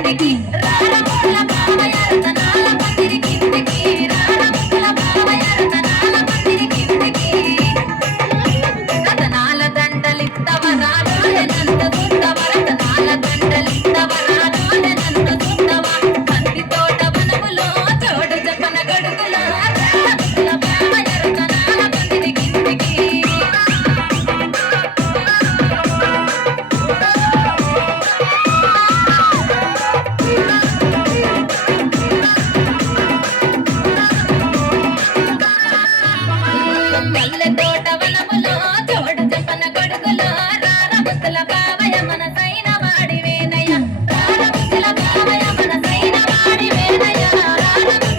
కిందికి రారముల బావయ రతనాల పందిరి కిందికి రారముల బావయ రతనాల పందిరి కిందికి రతనాల దండలిత్తవరాలోనే నంద సుత్తవ రతనాల దండలిత్తవరాలోనే నంద సుత్తవ కంది తోట వనములో చోడు జపన గడుగులో రారముల బావయ రతనాల పందిరి కిందికి మల్లె తోట వనములో చోడు జపన గడుగులో రారముల బావ